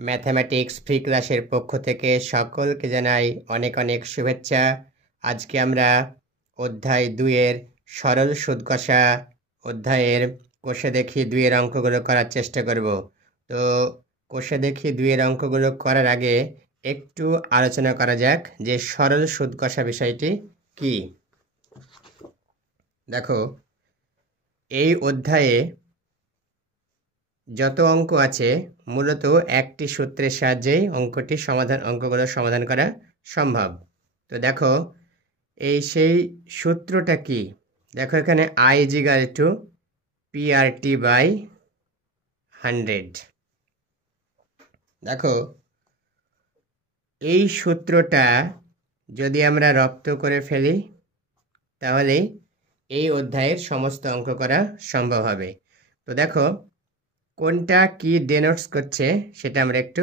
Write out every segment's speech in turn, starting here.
Mathematics free ক্লাসের পক্ষ থেকে সকলকে জানাই অনেক অনেক শুভেচ্ছা। আজকে আমরা অধ্যায় 2-এর সরল সুদ কষা অধ্যায়ের কোষে দেখি 2-এর অঙ্কগুলো করার চেষ্টা করব। তো কোষে দেখি 2-এর অঙ্কগুলো করার আগে একটু আলোচনা করা যাক যে সরল সুদ কষা বিষয়টি কি। দেখো, এই অধ্যায়ে যত অঙ্ক আছে মূলত একটি সূত্রের সাহায্যেই অঙ্কগুলো সমাধান করা সম্ভব। তো দেখো, সেই সূত্রটা কি। দেখো, এখানে I = PRT/100। দেখো, এই সূত্রটা যদি আমরা রপ্ত করে ফেলি তাহলে এই অধ্যায়ের সমস্ত অঙ্ক করা সম্ভব হবে। তো দেখো, কোনটা কি ডেনোটস করছে সেটা আমরা একটু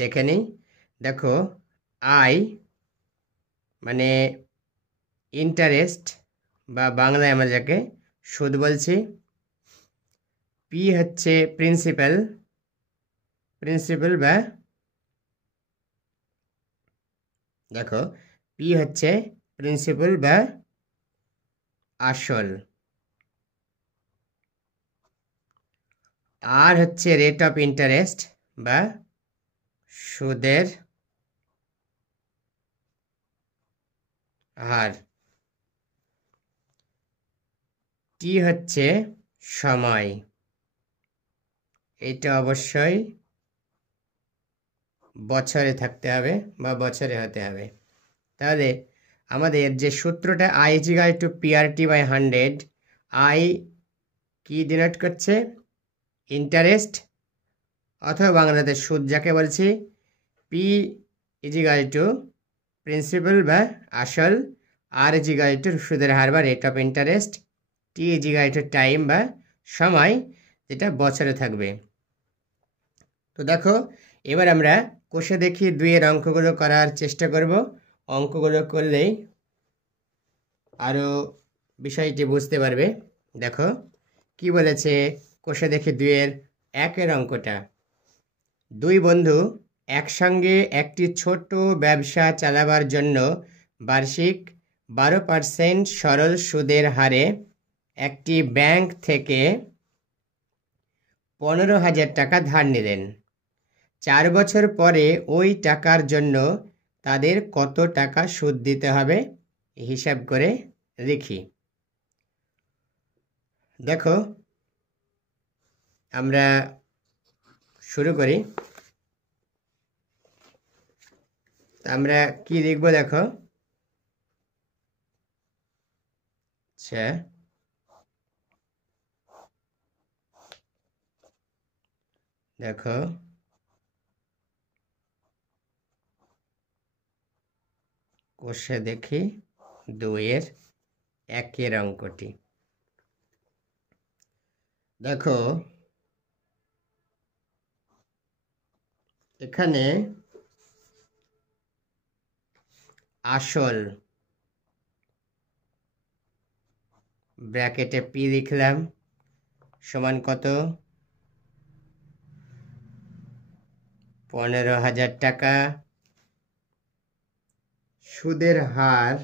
দেখে নিই। দেখো, I মানে ইন্টারেস্ট বা বাংলায় আমরা যাকে সুদ বলছি, P হচ্ছে প্রিন্সিপাল বা দেখো P হচ্ছে প্রিন্সিপাল বা আসল, আর হচ্ছে রেট অফ ইন্টারেস্ট বা সুদের হার, টি হচ্ছে সময়। এটা অবশ্যই বছরে থাকতে হবে বা বছরে হতে হবে। তাহলে আমাদের যে সূত্রটা I = PRT/100, I কি ডিনোট করছে? ইন্টারেস্ট অথবা বাংলাতে সুদ যাকে বলছি। P = প্রিন্সিপাল বা আসল, R = সুদের হার বা rate of interest, T = time বা সময়, যেটা বছরে থাকবে। তো দেখো, এবার আমরা কোষে দেখি 2-এর অঙ্কগুলো করার চেষ্টা করব। অঙ্কগুলো করলেই আরও বিষয়টি বুঝতে পারবে। দেখো কি বলেছে কোষে দেখি 2-এর 1-এর অঙ্কটা। 2 বন্ধু একসঙ্গে একটি ছোট ব্যবসা চালাবার জন্য বার্ষিক 12% সরল সুদের হারে একটি ব্যাংক থেকে 15,000 টাকা ধার নিলেন। 4 বছর পরে ওই টাকার জন্য তাদের কত টাকা সুদ দিতে হবে হিসাব করে লিখি। দেখো, আমরা শুরু করি। আমরা কি লিখব? দেখো, আচ্ছা, দেখো কোষে দেখি 2-এর 1-এর অঙ্কটি। দেখো, এখানে আসল ব্র্যাকেটে P লিখলাম সমান কত? 15,000 টাকা। সুদের হার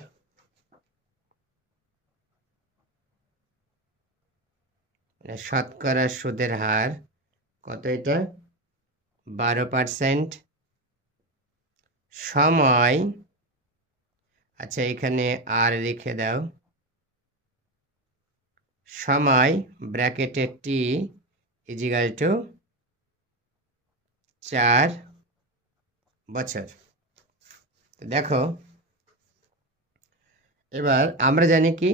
শতকরা সুদের হার কত? এটা 12%। সময়, আচ্ছা এখানে আর লিখে দাও, সময় ব্র্যাকেটে T = 4 বছর। দেখো, এবার আমরা জানি কি,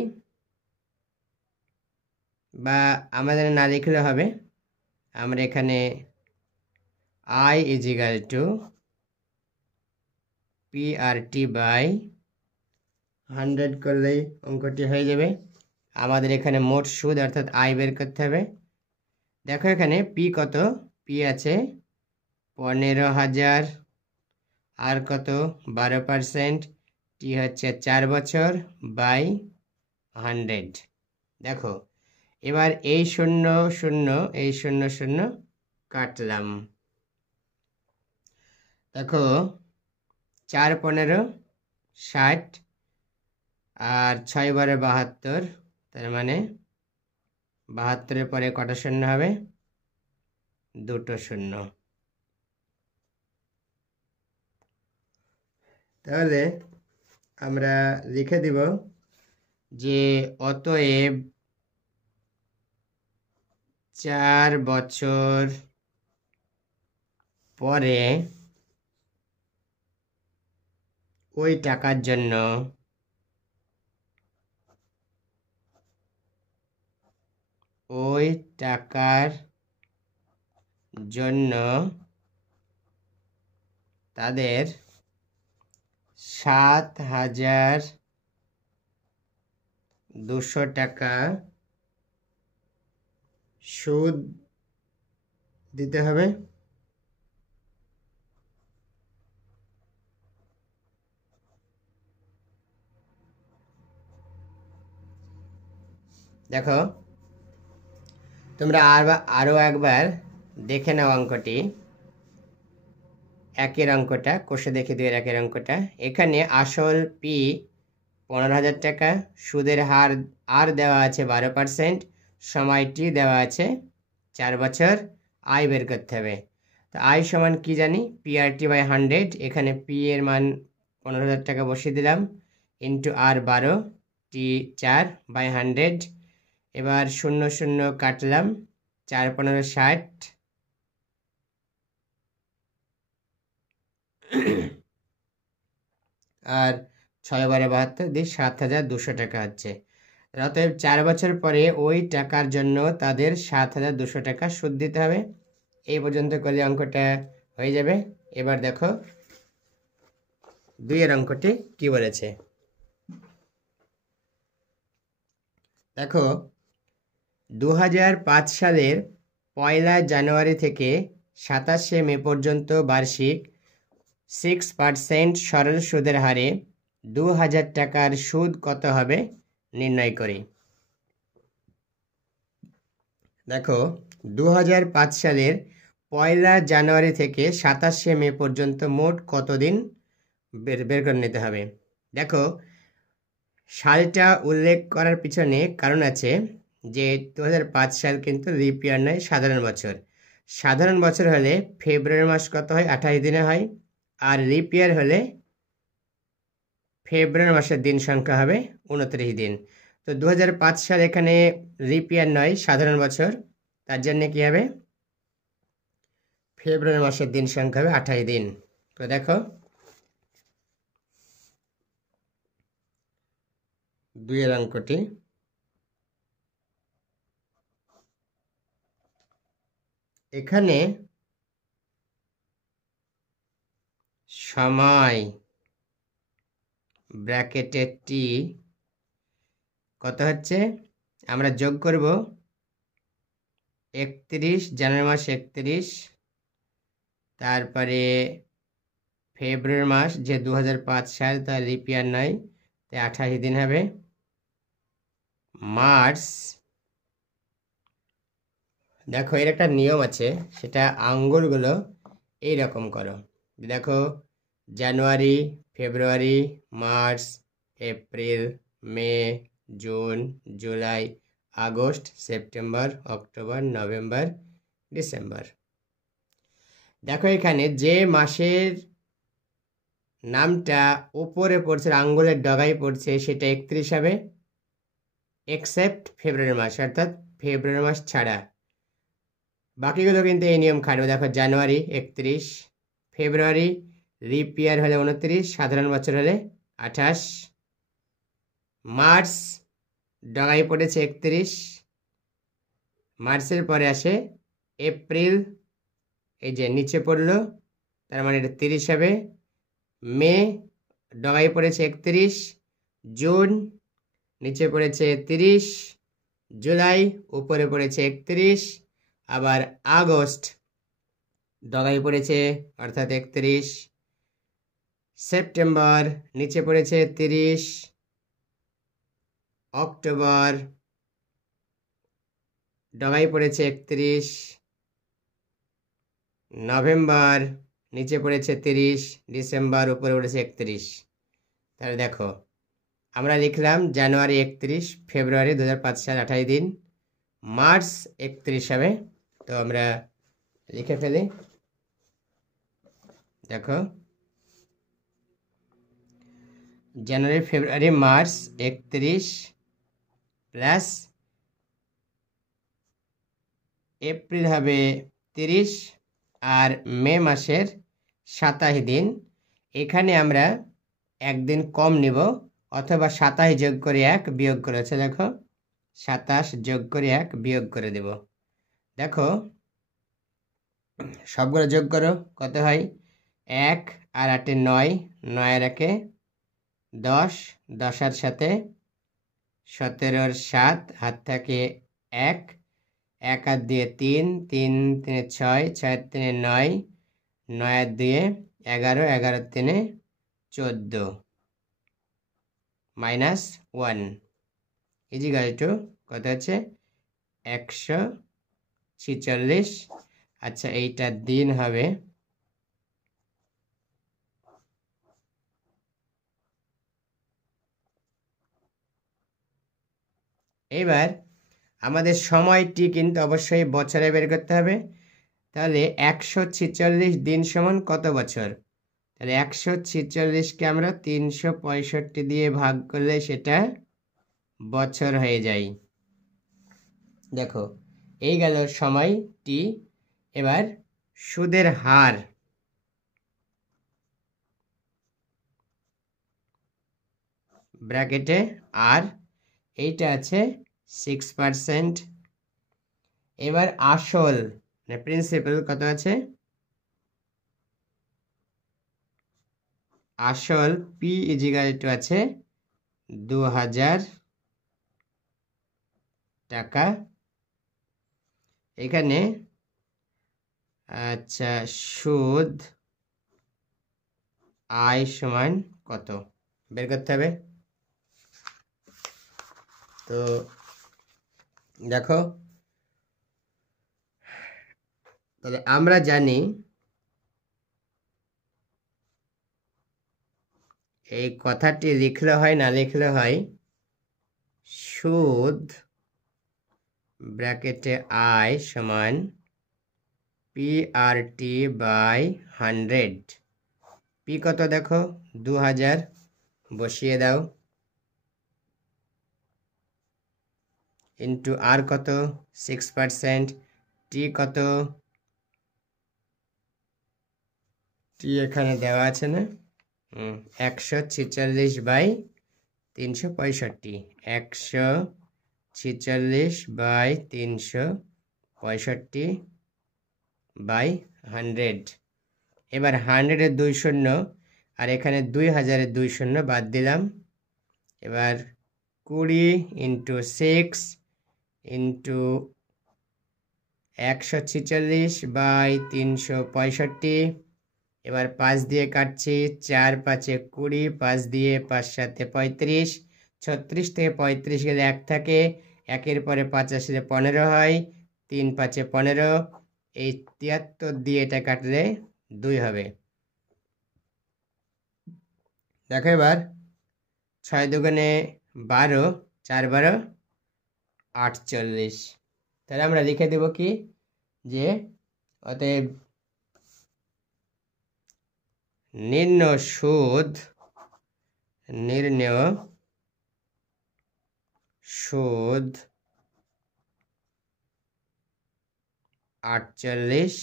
বা আমাদের না লিখলে হবে, আমরা এখানে I = PRT/100 করলেই অঙ্কটি হয়ে যাবে। আমাদের এখানে মোট সুদ অর্থাৎ I বের করতে হবে। দেখো, এখানে P কত? P আছে 15,000, আর কত? 12%, T হচ্ছে 4 বছর বাই 100। দেখো, এবার এই 0 0 এই 0 0 কাটলাম। দেখো 4 15 60 আর 6 12 72, তার মানে 72-এর পরে কটা শূন্য হবে? 2টো শূন্য। তাহলে আমরা লিখে দিব যে অতএব 4 বছর পরে ওই টাকার জন্য তাদের 7,200 টাকা সুদ দিতে হবে। দেখো তোমরা আরও একবার দেখে নাও অঙ্কটি, একের অঙ্কটা কোষে দেখে দিও, একের অঙ্কটা। এখানে আসল পি 15,000 টাকা, সুদের হার আর দেওয়া আছে 12%, সময়টি দেওয়া আছে 4 বছর, আয় বের করতে হবে। তো আয় সমান কি জানি? PRT by 100। এখানে পি এর মান 15,000 টাকা বসিয়ে দিলাম, ইন্টু আর 12, টি 4 বাই 100। এবার 0 0 কাটলাম, 4 15 60, আর 6 12 72 দিয়ে 7,200 টাকা হচ্ছে। অতএব 4 বছর পরে ওই টাকার জন্য তাদের 7,200 টাকা সুদ দিতে হবে। এই পর্যন্ত করলে অঙ্কটা হয়ে যাবে। এবার দেখো 2-এর অঙ্কটি কি বলেছে। দেখো 2005 সালের 1 জানুয়ারি থেকে 27 মে পর্যন্ত বার্ষিক 6% সরল সুদের হারে 2,000 টাকার সুদ কত হবে নির্ণয় করি। দেখো 2005 সালের 1 জানুয়ারি থেকে 27 মে পর্যন্ত মোট কতদিন বের করে নিতে হবে। দেখো সালটা উল্লেখ করার পিছনে কারণ আছে, যে 2005 সাল কিন্তু লিপ ইয়ার নয়, সাধারণ বছর। সাধারণ বছর হলে ফেব্রুয়ারি মাস কত হয়? 28 দিনে হয়। আর লিপ ইয়ার হলে ফেব্রুয়ারি মাসের দিন সংখ্যা হবে 29 দিন। তো 2005 সাল এখানে লিপ ইয়ার নয়, সাধারণ বছর, তার জন্য কি হবে? ফেব্রুয়ারি মাসের দিন সংখ্যা হবে 28 দিন। তো দেখো 2-এর অঙ্কটি, এখানে সময় ব্র্যাকেটে টি কত হচ্ছে? আমরা যোগ করব 31 জানুয়ারি মাস 31, তারপরে ফেব্রুয়ারি মাস, যে 2005 সাল, তার লিপ ইয়ার নয়, তাই 28 দিন হবে। মার্চ, দেখো এর একটা নিয়ম আছে, সেটা আঙ্গুলগুলো এইরকম করো। দেখো January, February, March, April, May, June, July, August, September, October, November, December. দেখো এখানে যে মাসের নামটা উপরে পড়ছে, আঙ্গুলের ডগায় পড়ছে, সেটা 31 হবে, এক্সেপ্ট ফেব্রুয়ারি মাস, অর্থাৎ ফেব্রুয়ারি মাস ছাড়া। বাকিগুলো কিন্তু এই নিয়ম খাটবে। দেখো জানুয়ারি 31, ফেব্রুয়ারি লিপ ইয়ার হলে 29, সাধারণ বছর হলে 28, মার্চ ডগায় পড়েছে 31, মার্চের পরে আসে এপ্রিল, এই যে নিচে পড়লো, তার মানে এটা 30 হবে, মে ডগায় পড়েছে 31, জুন নিচে পড়েছে 30, জুলাই উপরে পড়েছে 31, আবার আগস্ট ডগায় পড়েছে অর্থাৎ 31, সেপ্টেম্বর নিচে পড়েছে 30, অক্টোবর ডগায় পড়েছে 31, নভেম্বর নিচে পড়েছে 30 ডিসেম্বর, উপরে পড়েছে 31। তাহলে দেখো আমরা লিখলাম জানুয়ারি 31, ফেব্রুয়ারি 2005 সাল 28 দিন, মার্চ 31 হবে। তো আমরা লিখে ফেলি। দেখো January February March 31 plus April হবে 30 আর মে মাসের 27 দিন। এখানে আমরা একদিন কম নিব, অথবা 27 যোগ করে 1 বিয়োগ করেছে। দেখো 27 যোগ করে 1 বিয়োগ করে দেব। দেখো সবগুলো যোগ করো, কত হয়? 1 আর 8 9, 9 আর 1 10, 10 আর 7 17, 7 হাত থাকে 1, 1 আর 2 3, 3 3 6, 6 3 9, 9 আর 2 11, 11 3 14 -1 ইজিক্যাল টু কত হচ্ছে? 146। আচ্ছা এইটা দিন হবে এবার আমাদের সময়টি কিন্তু অবশ্যই বছরে বের করতে হবে। তাহলে 146 দিন সমান কত বছর? তাহলে 146কে আমরা 365 দিয়ে ভাগ করলে সেটা বছর হয়ে যায়। দেখো এই গেল সময়টি। এবার সুদের হার, ব্র্যাকেটে আর, এইটা আছে 6%। এবার আসল প্রিন্সিপাল কত আছে? আসল পি ইজিক্যাল টু আছে 2000 টাকা। এখানে আচ্ছা সুদ আয় সমান কত বের করতে হবে। তো দেখো তাহলে আমরা জানি এই কথাটি লিখলে হয় না লিখলে হয় সুদ ব্র্যাকেটে আয় সমান PRT বাই 100। পি কত দেখো 2000, বসিয়ে দাও, ইন্টু আর কত 6%, টি কত? টি এখানে দেওয়া আছে না? 146 বাই 365, 146 বাই 365 বাই 100। এবার 100-এর 2 শূন্য আর এখানে 2000-এর 2 শূন্য বাদ দিলাম। এবার 20 ইন্টু 6 ইন্টু 146 বাই 365। এবার 5 দিয়ে কাটছি, 4 5 20, 5 দিয়ে 5 7 35, 36 থেকে 35 গেলে 1 থাকে, 1-এর পরে 5 আসলে 15 হয়, 3 5 15। এই 73 দিয়ে এটা কাটলে 2 হবে। দেখো এবার 6 দুগুণে 12, 4 12 48। তাহলে আমরা লিখে দেব কি যে অতএব নির্ণয় সুদ 48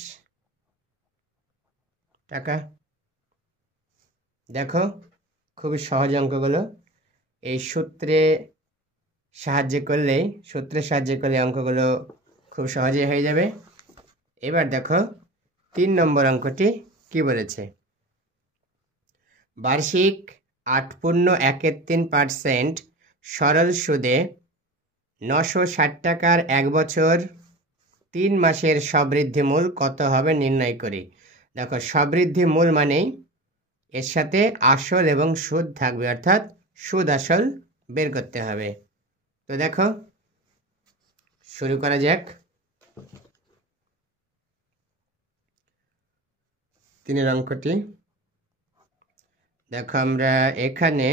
টাকা। দেখো খুবই সহজ অঙ্কগুলো, এই সূত্রের সাহায্যে করলে অঙ্কগুলো খুব সহজেই হয়ে যাবে। এবার দেখো 3 নম্বর অঙ্কটি কি বলেছে। বার্ষিক 8.13% সরল সুদে 960 টাকার 1 বছর 3 মাসের সবৃদ্ধি মূল কত হবে নির্ণয় করি। দেখো সবৃদ্ধি মূল মানেই এর সাথে আসল এবং সুদ থাকবে, অর্থাৎ সুদ আসল বের করতে হবে। তো দেখো শুরু করা যাক। 3 অঙ্কটি দেখো আমরা এখানে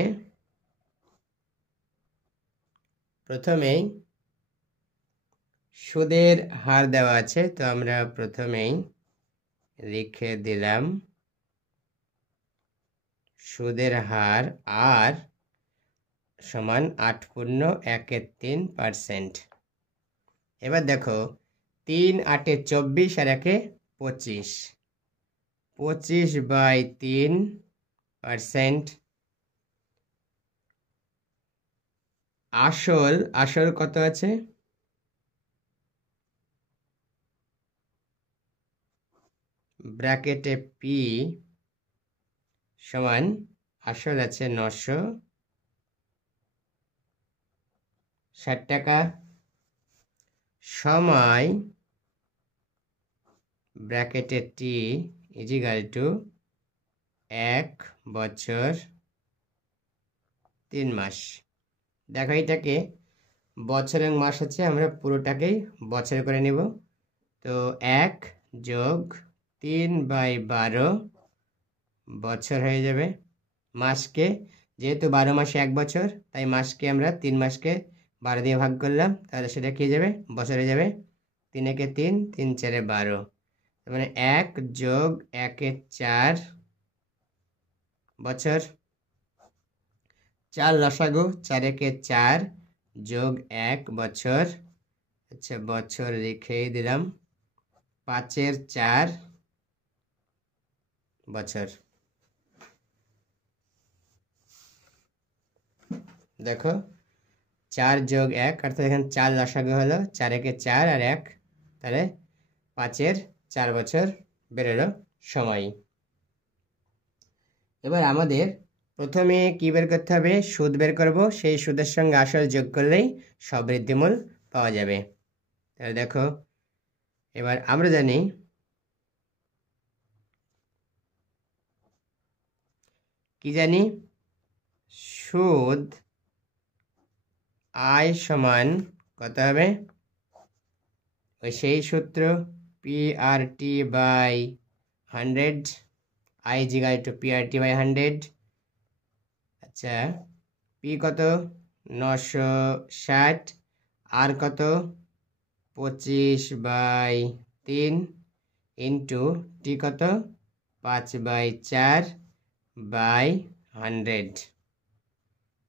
প্রথমেই সুদের হার দেওয়া আছে, তো আমরা প্রথমেই লিখে দিলাম সুদের হার আর সমান 8.13%। এবার দেখো 3 8 24 আর 1 25, 25/3%। আসল কত আছে? ব্র্যাকেটে পি সমান আসল আছে 960 টাকা, সময় ব্র্যাকেটে টি ইজিক্যাল টু 1 বছর 3 মাস। দেখো এটাকে বছর এবং মাস আছে, আমরা পুরোটাকেই বছর করে নেব। তো 1 যোগ 3/12 বছর হয়ে যাবে। মাসকে যেহেতু 12 মাসে 1 বছর, তাই মাসকে আমরা 3 মাসকে 12 দিয়ে ভাগ করলাম, তাহলে সেটা কি যাবে? বছর হয়ে যাবে। 3 একে 3, 3 4 12, মানে 1 যোগ 1 এ 4 বছর। 4 লসাগু, 4 একে 4 যোগ 1 বছর। আচ্ছা, বছর লিখেই দিলাম। 5 এর 4 বছর। দেখো 4 যোগ 1, অর্থাৎ এখানে 4 লসাগু হলো, 4 একে 4 আর 1, তাহলে 5 এর 4 বছর বেরোলো সময়। এবার আমাদের প্রথমে কি বের করতে হবে? সুদ বের করব। সেই সুদের সঙ্গে আসল যোগ করলেই সবৃদ্ধিমূল পাওয়া যাবে। তাহলে দেখো এবার আমরা জানি কি জানি? সুদ আয় সমান কত হবে? ওই সেই সূত্র PRT/100, I is equal two PRT/100। আচ্ছা, পি কত? 960, আর কত? 25/3 ইন্টু টি কত? 5/4/100।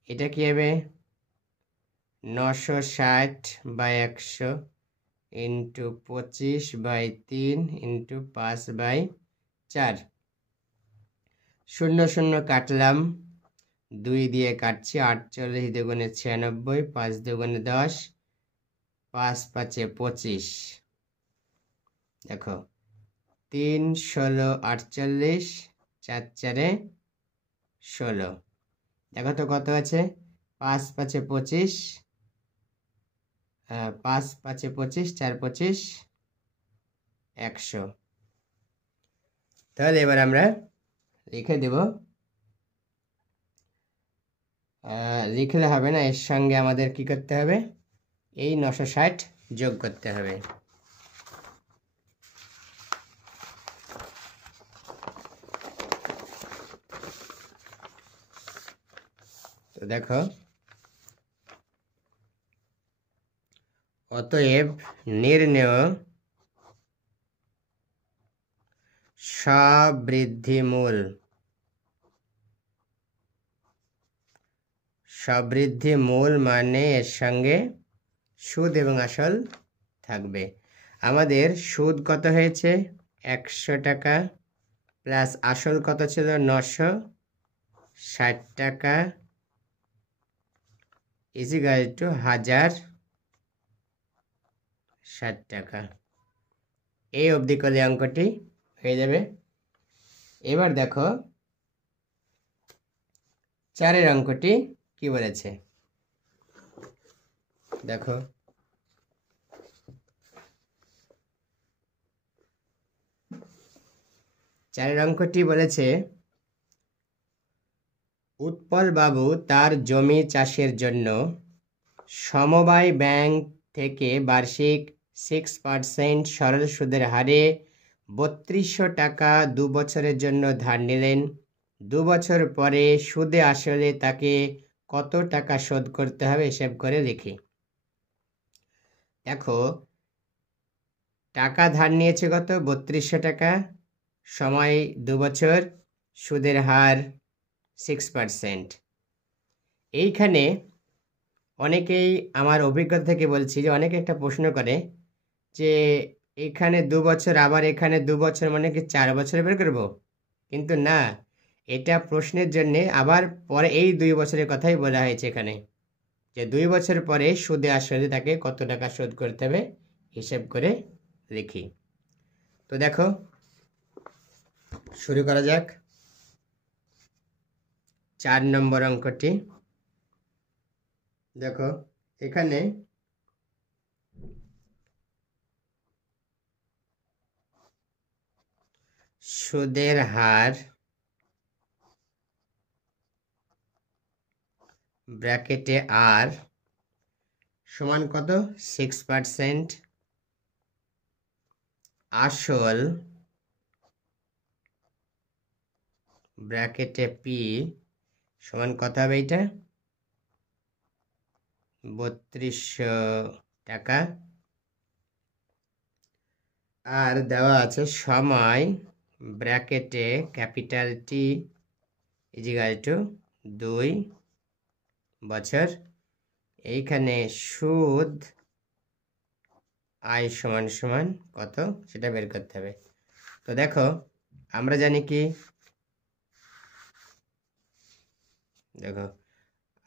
এটা কি হবে? 960/100 ইন্টু 25/3 ইন্টু 5/4। 0 0 কাটলাম, 2 দিয়ে কাটছি। 48 দুগুণে 96, 5 দুগুণে 10, 5 5 25। দেখো 3 16 48, 4 4 16। দেখো তো কত আছে? 5 5 25, 5 5 25, 4 25, 100। তাহলে এবার আমরা লিখে দেব। লিখলে হবে না, এর সঙ্গে আমাদের কি করতে হবে? এই 960 যোগ করতে হবে। তো দেখো, অতএব নির্ণেয় সবৃদ্ধিমূল। সবৃদ্ধিমূল মানে এর সঙ্গে সুদ এবং আসল থাকবে। আমাদের সুদ কত হয়েছে? 100 টাকা, প্লাস আসল কত ছিল? 960 টাকা, ইজিক্যাল টু 1060 টাকা। এই অবধি করলে অঙ্কটি হয়ে যাবে। এবার দেখো 4 অঙ্কটি কি বলেছে। দেখো 4 অঙ্কটি বলেছে, উৎপল বাবু তার জমি চাষের জন্য সমবায় ব্যাংক থেকে বার্ষিক 6% সরল সুদের হারে 3200 টাকা 2 বছরের জন্য ধার নিলেন। 2 বছর পরে সুদে আসলে তাকে কত টাকা শোধ করতে হবে হিসাব করে লিখি। দেখো, টাকা ধার নিয়েছে কত? 3200 টাকা, সময় 2 বছর, সুদের হার 6%। এইখানে অনেকেই, আমার অভিজ্ঞতা থেকে বলছি, যে অনেকে একটা প্রশ্ন করে যে এখানে 2 বছর আবার এখানে 2 বছর মানে কি 4 বছরে বের করব? কিন্তু না, এটা প্রশ্নের জন্য আবার পরে এই 2 বছরের কথাই বলা হয়েছে এখানে, যে 2 বছর পরে সুদে আসলে তাকে কত টাকা শোধ করতে হবে হিসাব করে লিখি। তো দেখো, শুরু করা যাক। 4 নম্বর অঙ্কটি দেখো, এখানে সুদের হার ব্র্যাকেটে আর সমান কত? 6%। আসল ব্র্যাকেটে পি সমান কত হবে? এটা 3200 টাকা। আর দেওয়া আছে সময় ব্র্যাকেটে ক্যাপিটাল টি ইজিক্যাল টু 2 বছর। এইখানে সুদ আয় সমান সমান কত সেটা বের করতে হবে। তো দেখো, আমরা জানি কি, দেখো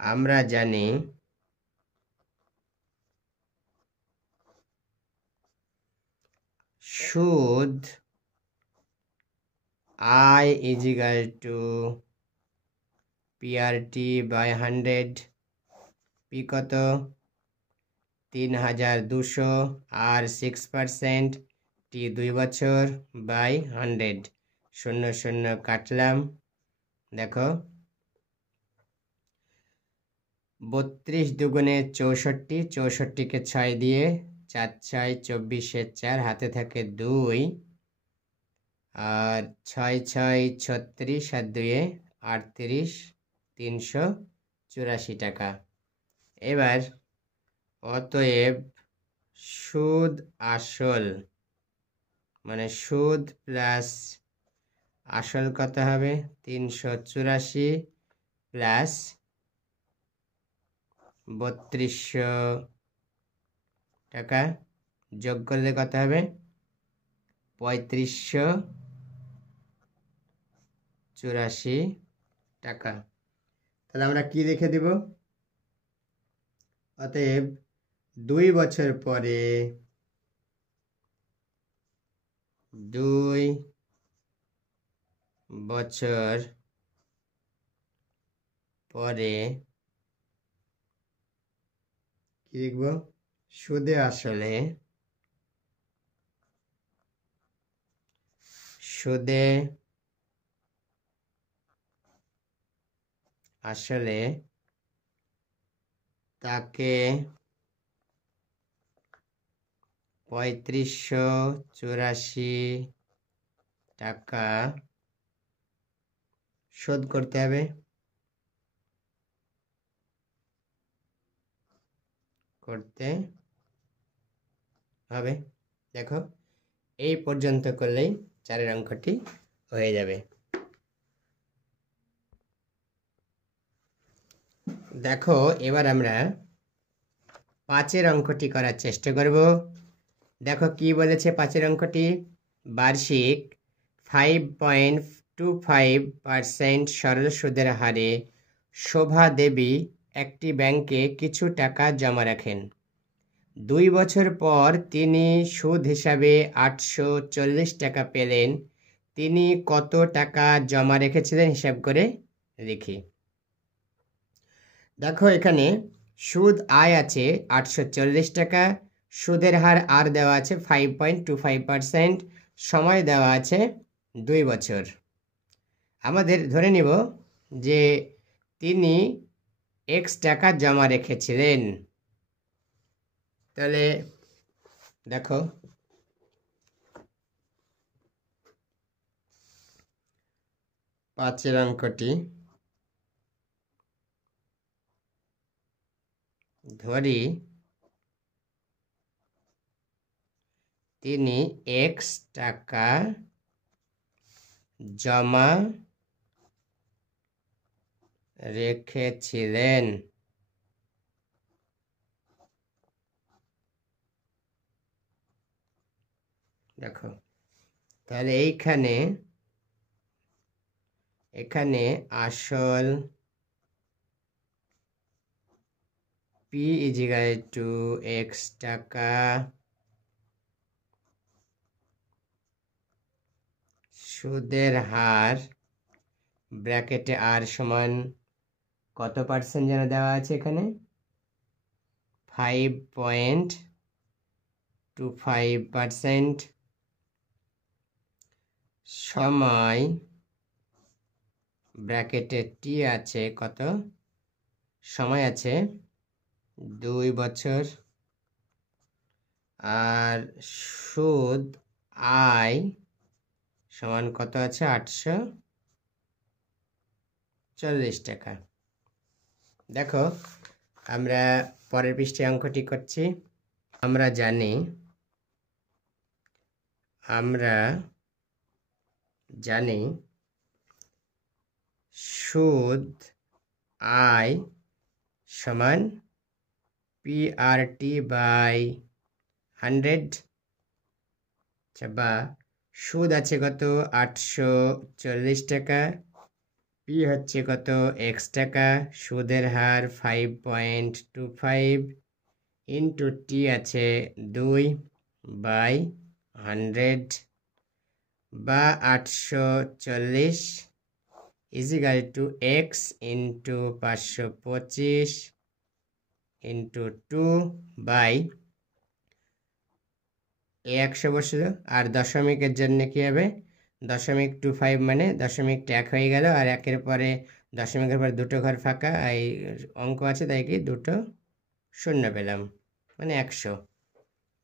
আমরা জানি সুদ I equal to PRT by 100। P কত? 3200 আর 6%, টি 2 বছর বাই 100। 0 0 কাটলাম। দেখো, 32 দুগুণে 64, 64কে 6 দিয়ে 4 6 24 4 হাতে থাকে 2, আর 6 6 36 আর 2 38, 384 টাকা। এবার অতএব সুদ আসল মানে সুদ প্লাস আসল কত হবে? 384 প্লাস 3200 টাকা যোগ করলে কত হবে? 3584 টাকা। তাহলে আমরা কি লিখে দিব? অতএব 2 বছর পরে 2 বছর পরে কি লিখব? সুদে আসলে তাকে 3584 টাকা শোধ করতে হবে। দেখো, এই পর্যন্ত করলেই 4 অঙ্কটি হয়ে যাবে। দেখো, এবার আমরা 5 অঙ্কটি করার চেষ্টা করব। দেখো কি বলেছে 5 অঙ্কটি। বার্ষিক 5.25% সরল সুদের হারে শোভা দেবী একটি ব্যাংকে কিছু টাকা জমা রাখেন। 2 বছর পর তিনি সুদ হিসাবে 840 টাকা পেলেন। তিনি কত টাকা জমা রেখেছিলেন হিসাব করে লিখি। দেখো, এখানে সুদ আয় আছে 840 টাকা, সুদের হার আর দেওয়া আছে 5.25%, সময় দেওয়া আছে 2 বছর। আমাদের ধরে নিব যে তিনি x টাকা জমা রেখেছিলেন। তাহলে দেখো, 5 অঙ্কটি ধরি তিনি x টাকা জমা রেখেছিলেন। দেখো তাহলে এখানে আসল p = x টাকা, সুদের হার ব্র্যাকেটে r সমান কত পার্সেন্ট যেন দেওয়া আছে এখানে, 5.25%, সময় ব্র্যাকেটে t আছে, কত সময় আছে 2 বছর, আর সুদ আয় সমান কত আছে 840 টাকা। দেখো আমরা পরের পৃষ্ঠায় অঙ্কটি করছি। আমরা জানি সুদ আয় সমান PRT/100, বা সুদ আছে কত 840 টাকা, p হচ্ছে কত x টাকা, সুদের হার 5.25 ইন্টু t আছে 2/100 বা 840 = x ইন্টু 525 ইন্টু 2/100 বসল। আর দশমিকের জন্য কি হবে, 0.25 মানে দশমিকটা 1 হয়ে গেল, আর 1-এর পরে দশমিকের পরে দুটো ঘর ফাঁকা এই অঙ্ক আছে, তাই কি দুটো শূন্য পেলাম, মানে 100।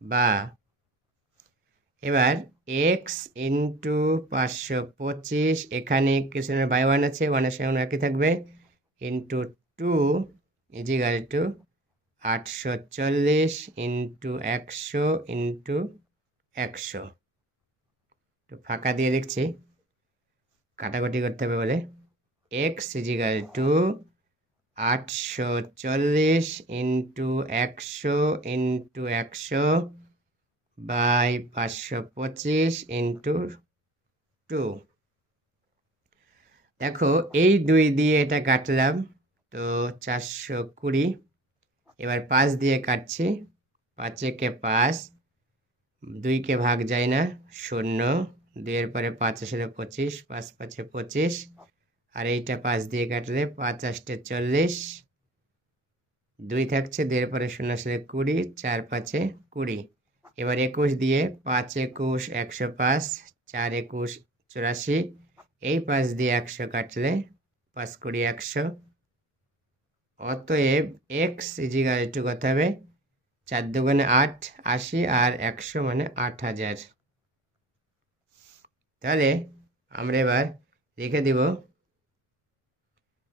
বা এবার x ইন্টু 525, এখানে কিছু বাই 1 আছে, 1-এর সঙ্গে একই থাকবে, ইন্টু 2 = 840 ইন্টু 100 ইন্টু 100। তো ফাঁকা দিয়ে দেখছি, কাটাকুটি করতে হবে বলে, x = 840 into 100 into 100 by 525 into 2। দেখো এই 2 দিয়ে এটা কাটলাম, তো 420। এবার 5 দিয়ে কাটছি, 5-একে 5, 2কে ভাগ যায় না, 0, 2-এর পরে 5 আসলে 25, 5-5-এ 25, আর এইটা 5 দিয়ে কাটলে 5-8-এ 40, 2 থাকছে, 2-এর পরে 0 আসলে 20, 4-5-এ 20। এবার 21 দিয়ে, 5-21 105, 4-21 84, এই 5 দিয়ে 100 কাটলে 5-20 100। অতএব x = কত হবে, 4-2 8, 80, আর 100 মানে 8000। তাহলে আমরা এবার লিখে দিব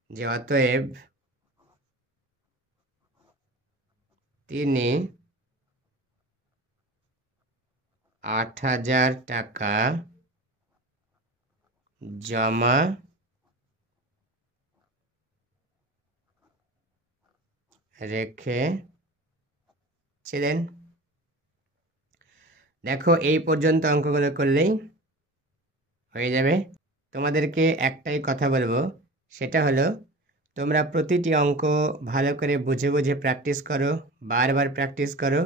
যে অতএব তিনি 8000 টাকা জমা রেখেছিলেন। দেখো এই পর্যন্ত অঙ্কগুলো করলেই হয়ে যাবে। তোমাদেরকে একটাই কথা বলবো, সেটা হলো তোমরা প্রতিটি অঙ্ক ভালো করে বুঝে বুঝে প্র্যাকটিস করো, বারবার প্র্যাকটিস করো,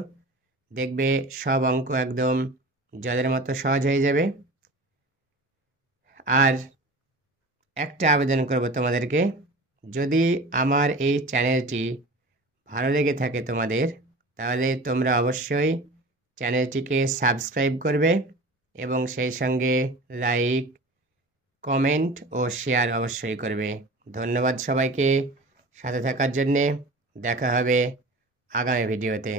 দেখবে সব অঙ্ক একদম জলের মতো সহজ হয়ে যাবে। আর একটা আবেদন করব তোমাদেরকে, যদি আমার এই চ্যানেলটি ভালো লেগে থাকে তোমাদের, তাহলে তোমরা অবশ্যই চ্যানেলটিকে সাবস্ক্রাইব করবে এবং সেই সঙ্গে লাইক, কমেন্ট ও শেয়ার অবশ্যই করবে। ধন্যবাদ সবাইকে সাথে থাকার জন্যে। দেখা হবে আগামী ভিডিওতে।